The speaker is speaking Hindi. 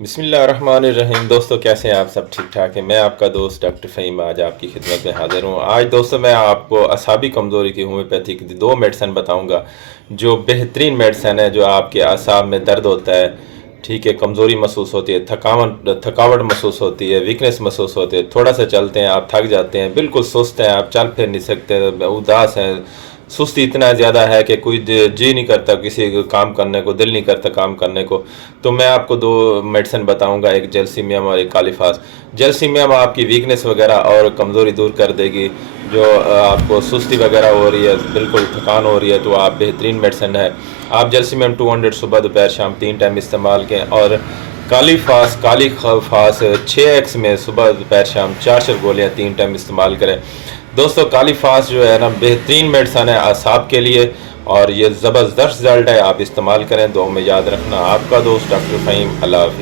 बिस्मिल्लाहिर्रहमानिर्रहीम। दोस्तों कैसे हैं आप? सब ठीक ठाक है। मैं आपका दोस्त डॉक्टर फ़हीम आज आपकी खिदमत में हाज़िर हूँ। आज दोस्तों मैं आपको असाबी कमज़ोरी की होम्योपैथी की दो मेडिसिन बताऊँगा जो बेहतरीन मेडिसिन है। जो आपके असाब में दर्द होता है, ठीक है, कमज़ोरी महसूस होती है, थकावट महसूस होती है, वीकनेस महसूस होती है, थोड़ा सा चलते हैं आप थक जाते हैं, बिल्कुल सुस्त हैं, आप चल फिर नहीं सकते, उदास हैं, सुस्ती इतना ज़्यादा है कि कोई जी नहीं करता, किसी काम करने को दिल नहीं करता काम करने को। तो मैं आपको दो मेडिसिन बताऊंगा, एक जलसीमियम और एक कालीफास। जलसीमियम आपकी वीकनेस वगैरह और कमज़ोरी दूर कर देगी। जो आपको सुस्ती वगैरह हो रही है, बिल्कुल थकान हो रही है, तो आप बेहतरीन मेडिसिन है। आप जलसीमियम 200 सुबह दोपहर शाम 3 टाइम इस्तेमाल करें। और कालीफास 6x में सुबह दोपहर शाम 4 गोलियाँ 3 टाइम इस्तेमाल करें। दोस्तों कालीफास जो है ना बेहतरीन मेडिसन है असाब के लिए, और ये ज़बरदस्त रिजल्ट है। आप इस्तेमाल करें। दुआ में याद रखना। आपका दोस्त डॉक्टर फ़हीम। अल्लाह हाफ़िज़।